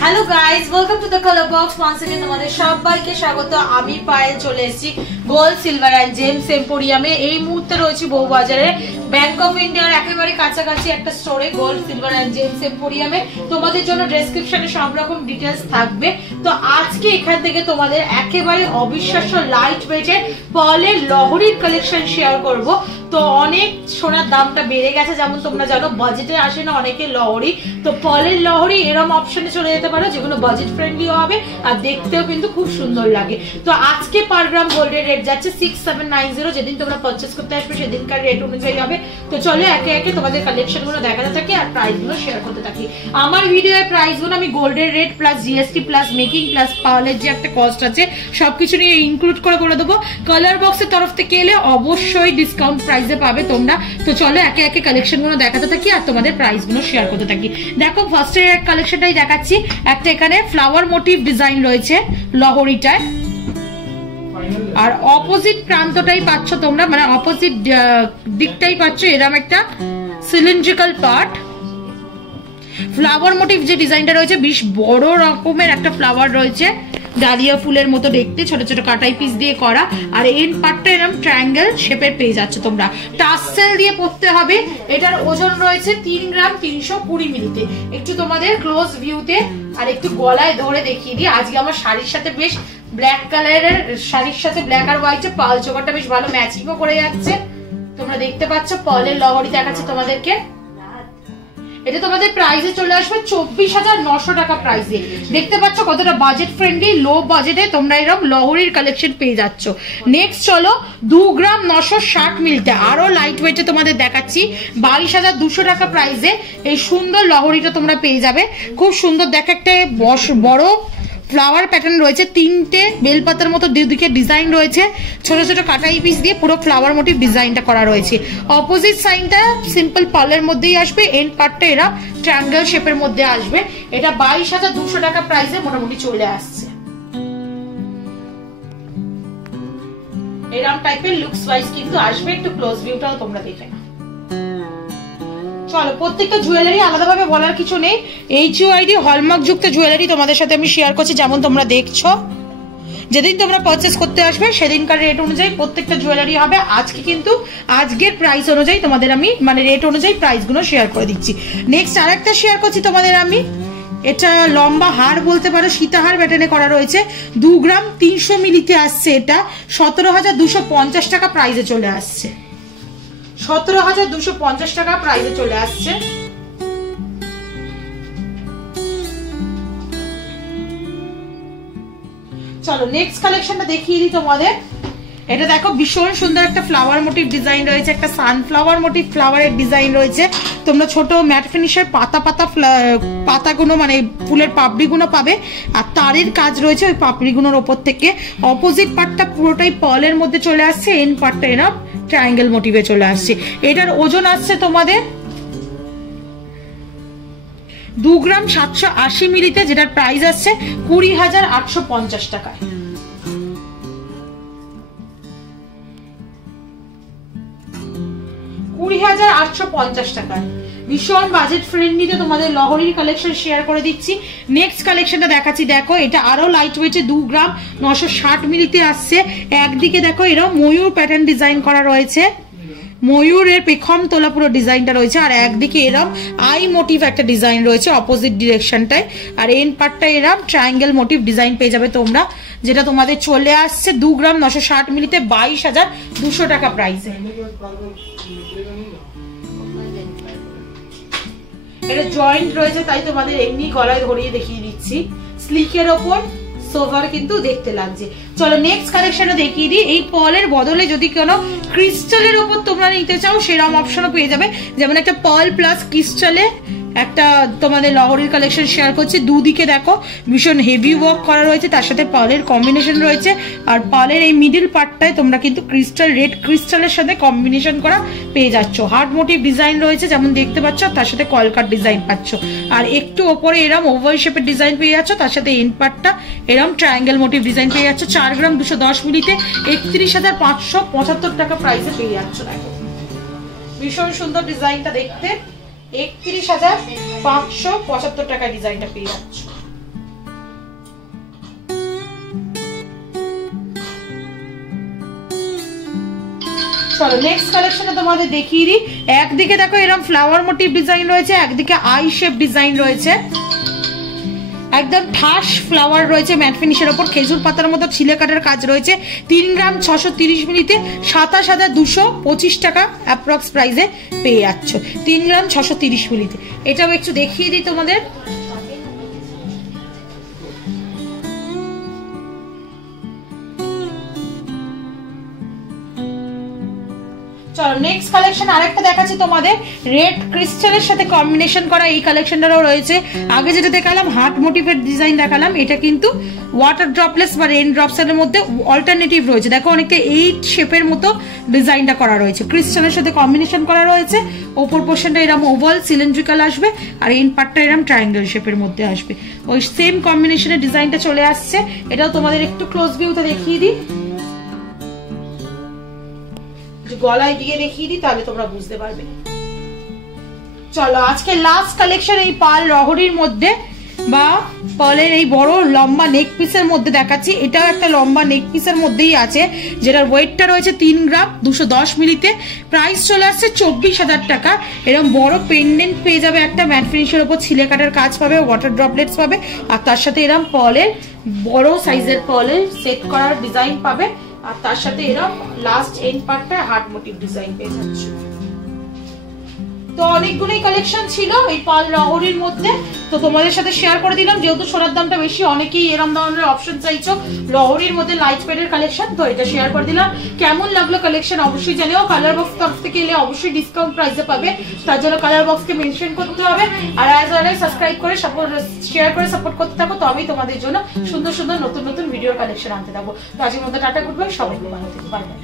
Hello guys, welcome to the Colour Box. Once again তোমাদের সবাইকে স্বাগত। আমি পায়েল চলে এসেছি গোল্ড সিলভার এন্ড জেমস এম্পোরিয়ামে। এই মুহূর্তে রয়েছে বউবাজারে ব্যাংক অফ ইন্ডিয়ার একেবারে কাছাকাছি একটা স্টোরে গোল্ড সিলভার এন্ড জেমস এম্পোরিয়ামে। তোমাদের জন্য ডেসক্রিপশনে সব রকম ডিটেইলস থাকবে। তো আজকে এখান থেকে তোমাদের একেবারে অবিশ্বাস্য লাইট ওয়েটে পার্লের লহরির কালেকশন শেয়ার করব। তো অনেক সোনার দামটা বেড়ে গেছে, যেমন তোমরা জানো বাজেটে আসে না অনেকে লহরি। তো পার্লের লহরি এরকম অপশনে চলে যেতে পারো যেগুলো বাজেট ফ্রেন্ডলিও হবে আর দেখতেও কিন্তু খুব সুন্দর লাগে। তো আজকে পার গ্রাম গোল্ডের রেট যাচ্ছে 6790। যেদিন তোমরা পারচেজ করতে আসবে সেদিনকার রেট অনুযায়ী হবে। তো চলো একে একে তোমাদের কালেকশন গুলো দেখাতে থাকি আর প্রাইস গুলো শেয়ার করতে থাকি। আমার ভিডিওর প্রাইস গুলো আমি গোল্ডের rate plus GST plus making plus পার্লের যে একটা কস্ট আছে সবকিছু নিয়ে ইনক্লুড করে দেবো। কালার বক্সের তরফ থেকে এলে অবশ্যই ডিসকাউন্ট প্রাইসে পাবে তোমরা। তো চলো একে একে কালেকশন গুলো দেখাতে থাকি আর তোমাদের প্রাইস গুলো শেয়ার করতে থাকি। দেখো ফার্স্টে কালেকশনটাই দেখাচ্ছি। একটা এখানে ফ্লাওয়ার মোটিভ ডিজাইন রয়েছে লহরিটায়, আর অপোজিট প্রান্তটাই পাচ্ছ তোমরা, মানে অপোজিট দিকটাই পাচ্ছ এরকম একটা সিলিন্ড্রিক্যাল পার্ট। ফ্লাওয়ার মোটিভ যে ডিজাইনটা রয়েছে বেশ বড় রকমের একটা ফ্লাওয়ার রয়েছে, ডালিয়া ফুলের মতো দেখতে, ছোট ছোট কাটাই পিস দিয়ে করা। আর এন্ড পার্টটা এরকম ট্রায়াঙ্গেল শেপের পেয়ে যাচ্ছে তোমরা। টাসেল দিয়ে পরতে হবে। এটার ওজন রয়েছে 3 গ্রাম 320 মিলিতে। একটু তোমাদের ক্লোজ ভিউতে আর একটু গলায় ধরে দেখিয়ে দিই। আজকে আমার শাড়ির সাথে বেশ ব্ল্যাক কালারের শাড়ির সাথে ব্ল্যাক আর হোয়াইট পাল চোকারটা বেশ ভালো ম্যাচিংও করে যাচ্ছে। তোমরা দেখতে পাচ্ছ পার্লের লহরি দেখাচ্ছে তোমাদেরকে। এটা তোমাদের প্রাইসে চলে আসবে 24,900 টাকা প্রাইসে। দেখতে পাচ্ছ কতটা বাজেট ফ্রেন্ডলি, লো বাজেটে তোমরা এরকম লহরির কালেকশন পেয়ে যাচ্ছ। নেক্সট চলো 2 গ্রাম 960 মিলিতে আরো লাইট ওয়েটে তোমাদের দেখাচ্ছি 22,200 টাকা প্রাইসে। এই সুন্দর লহরিটা তোমরা পেয়ে যাবে। খুব সুন্দর দেখো, একটা বড় ফ্লাওয়ার প্যাটার্ন রয়েছে, 3টে বেলপাতার মতো দুদিকে ডিজাইন রয়েছে, ছোট ছোট কাটাই পিস দিয়ে পুরো ফ্লাওয়ার মোটিভ ডিজাইনটা করা রয়েছে। অপোজিট সাইডটা সিম্পল পার্লের মধ্যেই আসবে, এন্ড পার্টটা এরা ট্রায়াঙ্গেল শেপের মধ্যে আসবে। এটা 22,200 টাকা প্রাইসে মোটামুটি চলে আসছে। এরকম টাইপের লুকস ওয়াইজ কিন্তু আসবে। একটু ক্লোজ ভিউটাও তোমরা দেখে নাও। চলো প্রত্যেকটা জুয়েলারি আলাদাভাবে বলার কিছু নেই। HUID হলমার্ক যুক্ত জুয়েলারি তোমাদের সাথে আমি শেয়ার করছি। যেমন তোমরা দেখছো যেদিন তোমরা পারচেস করতে আসবে সেদিনকার রেট অনুযায়ী প্রত্যেকটা জুয়েলারি হবে। আজকে কিন্তু আজকের প্রাইস অনুযায়ী তোমাদের আমি মানে রেট অনুযায়ী প্রাইস গুলো শেয়ার করে দিচ্ছি। নেক্সট আরেকটা শেয়ার করছি তোমাদের আমি। এটা লম্বা হার বলতে পারো, সীতাহার প্যাটার্নে করা রয়েছে। 2 গ্রাম 300 মিলিতে আসছে। এটা 17,250 টাকা প্রাইসে চলে আসছে। 17,250 টাকা প্রাইসে চলে আসছে। চলো নেক্সট কালেকশনটা দেখিয়ে দিই তোমাদের। এটা দেখো ভীষণ সুন্দর একটা ফ্লাওয়ার মোটিভ ডিজাইন রয়েছে, একটা সানফ্লাওয়ার মোটিভ ফ্লাওয়ারের ডিজাইন রয়েছে। তোমরা ছোট ম্যাট ফিনিশের পাতাগুলো মানে ফুলের পাপড়িগুলো পাবে, আর তারের কাজ রয়েছে ওই পাপড়িগুলোর ওপর থেকে। অপোজিট পার্টটা পুরোটাই পার্লের মধ্যে চলে আসছে, এন্ড পার্টটা এরা ট্রায়াঙ্গেল মোটিভে চলে আসছে। এটার ওজন আসছে তোমাদের 2 গ্রাম 780 মিলিতে, যেটার প্রাইস আসছে 20,850 টাকায়। টাকায় ভীষণ বাজেট ফ্রেন্ডলিতে তোমাদের লহরির কালেকশন শেয়ার করে দিচ্ছি। নেক্সট কালেকশনটা দেখাচ্ছি। দেখো এটা আরো লাইট ওয়েটে 2 গ্রাম 960 মিলিতে আসছে। একদিকে দেখো এরকম ময়ূর প্যাটার্ন ডিজাইন করা রয়েছে, ময়ূরের পেখম তোলা পুরো ডিজাইনটা রয়েছে, আর একদিকে এরম আই মোটিভ একটা ডিজাইন রয়েছে অপোজিট ডিরেকশনটায়, আর এন্ড পার্টটা এরম ট্রায়াঙ্গেল মোটিভ ডিজাইন পেয়ে যাবে তোমরা, যেটা তোমাদের চলে আসছে 2 গ্রাম 960 মিলিতে 22,200 টাকা প্রাইসে। এটা জয়েন্ট রয়েছে তাই তোমাদের এমনি গলায় ধরিয়ে দেখিয়ে দিচ্ছি। স্লিকের ওপর সোভার কিন্তু দেখতে লাগছে। চলো নেক্সট কালেকশনও দেখিয়ে দিই। এই পার্লের বদলে যদি কোনো ক্রিস্টালের ওপর তোমরা নিতে চাও সেরকম অপশনও পেয়ে যাবে। যেমন একটা পার্ল প্লাস ক্রিস্টালে একটা তোমাদের লহরির কালেকশন শেয়ার করছি। দুদিকে দেখো ভীষণ হেভি ওয়ার্ক করা রয়েছে, তার সাথে পার্লের কম্বিনেশন রয়েছে। আর পার্লের এই মিডিল পার্টটায় তোমরা কিন্তু ক্রিস্টাল রেড ক্রিস্টালের সাথে কম্বিনেশন করা পেয়ে যাচ্ছ। হার্ট মোটিভ ডিজাইন রয়েছে যেমন দেখতে পাচ্ছ, তার সাথে কলকাট ডিজাইন পাচ্ছ। আর একটু ওপরে এরম ওভাল শেপের ডিজাইন পেয়ে যাচ্ছ, তার সাথে এন্ড পার্টটা এরম ট্রায়াঙ্গেল মোটিভ ডিজাইন পেয়ে যাচ্ছ। 4 গ্রাম 210 মিলিতে 31,575 টাকা প্রাইসে পেয়ে যাচ্ছ। দেখো ভীষণ সুন্দর ডিজাইনটা দেখতে। 31,000 575 টাকায় ডিজাইনটা পেয়ে যাচ্ছ। চলো নেক্সট কালেকশনে তোমাদের দেখিয়ে দিই। একদিকে দেখো এরকম ফ্লাওয়ার মোটিভ ডিজাইন রয়েছে, একদিকে আই শেপ ডিজাইন রয়েছে, একদম ঠাস ফ্লাওয়ার রয়েছে ম্যাট ফিনিশের ওপর, খেজুর পাতার মতো ছিলে কাটার কাজ রয়েছে। 3 গ্রাম 630 মিলিতে 27,225 টাকা অ্যাপ্রক্স প্রাইসে পেয়ে যাচ্ছ 3 গ্রাম 630 মিলিতে। এটাও একটু দেখিয়ে দিই তোমাদের। চলো নেক্সট কালেকশন আরেকটা দেখাচ্ছি তোমাদের, রেড ক্রিস্টালের সাথে কম্বিনেশন করা এই কালেকশনটারও রয়েছে। আগে যেটা দেখালাম হার্ট মোটিভের ডিজাইন দেখালাম, এটা কিন্তু ওয়াটার ড্রপলেটস বা রেইন ড্রপস এর মধ্যে অল্টারনেটিভ রয়েছে। দেখো অনেকটা 8 শেপের মতো ডিজাইনটা করা রয়েছে, ক্রিস্টালের সাথে কম্বিনেশন করা রয়েছে। ওপর পোর্শনটা এরকম ওভাল সিলিন্ড্রিক্যাল আসবে, আর এন্ড পার্টটা এরকম ট্রায়াঙ্গেল শেপের মধ্যে আসবে। ওই সেম কম্বিনেশনের ডিজাইনটা চলে আসছে। এটাও তোমাদের একটু ক্লোজ ভিউতে দেখিয়ে দিই, গলায় দিয়ে দেখিয়ে দিই তাহলে তোমরা বুঝতে পারবে। চলো আজকে লাস্ট কালেকশন এই পাল রহরির মধ্যে বা পালের এই বড় লম্বা নেক পিসের মধ্যে দেখাচ্ছি। এটাও একটা লম্বা নেক পিসের মধ্যেই আছে, যেটার ওয়েটটা রয়েছে 3 গ্রাম 210 মিলিতে। প্রাইস চলে আসছে 24,000 টাকা। এরকম বড় পেন্ডেন্ট পেয়ে যাবে একটা ম্যাট ফিনিশের উপর, ছিলে কাটার কাজ পাবে, ওয়াটার ড্রপলেটস পাবে, আর তার সাথে এরকম পালের বড় সাইজের পালের সেট করার ডিজাইন পাবে, আর তার সাথে এরকম লাস্ট এন্ড পার্টটা হার্ট মোটিভ ডিজাইন পেয়ে যাচ্ছে। তো অনেকগুলোই কালেকশন ছিল এই পাল রহরির মধ্যে, তো তোমাদের সাথে শেয়ার করে দিলাম। যেহেতু সোনার দামটা বেশি, অনেকেই এরকম ধরনের অপশন চাইছো রহরির মধ্যে লাইট ওয়েটের কালেকশন, তো এটা শেয়ার করে দিলাম। কেমন লাগলো কালেকশন অবশ্যই জানিও। কালার বক্স তরফ থেকে এলে অবশ্যই ডিসকাউন্ট প্রাইসে পাবে, তার জন্য কালার বক্সকে মেনশন করতে হবে। আর অ্যাজ ওয়েল সাবস্ক্রাইব করে শেয়ার করে সাপোর্ট করতে থাকো, তবেই তোমাদের জন্য সুন্দর সুন্দর নতুন নতুন ভিডিওর কালেকশন আনতে থাকবো। তো আজকের মধ্যে টাটা, গুড বাই, সবাইকে ভালো থেকো, বাই বাই।